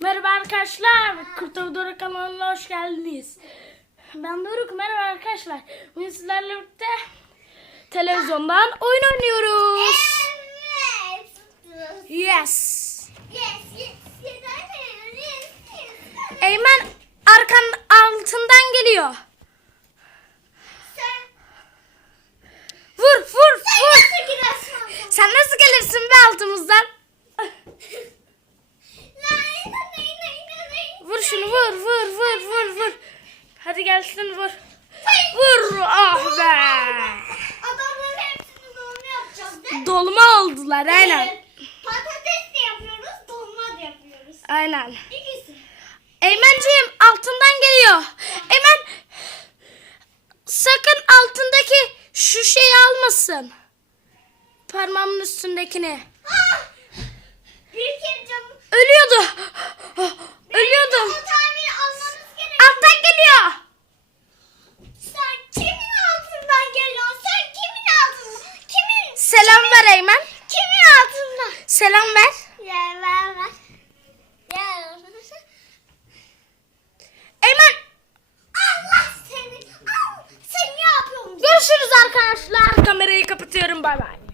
Merhaba arkadaşlar. Kurtav Doruk kanalına hoş geldiniz. Ben Doruk. Merhaba arkadaşlar. Bugün sizlerle birlikte televizyondan oyun oynuyoruz. Evet. Yes. Yes, yes. Eymen arkan altından geliyor. Sen, Vur vur sen vur. nasıl? Sen nasıl gelirsin be altımızdan? Şunu vur vur vur vur vur. Hadi gelsin vur. Vur ah be. Adamların hepsini dolma yapacağız değil mi? Dolma oldular aynen. Evet. Patates de yapıyoruz, dolma da yapıyoruz. Aynen. İkisi. Eymenciğim altından geliyor. Eymen sakın altındaki şu şeyi almasın. Parmağımın üstündekini. Ah! Bir kere canım. Ölüyordu. Ölüyordum. O tamiri almamız gerek. Alttan geliyor. Sen kimin altından geliyorsun? Sen kimin altından? Kimin? Selam ver Eymen. Kimin altından? Selam ver. Ya ver ver. Ya. Eymen Allah seni. Al. Sen ne yapıyorsun? görüşürüz arkadaşlar. Kamerayı kapatıyorum bay bay.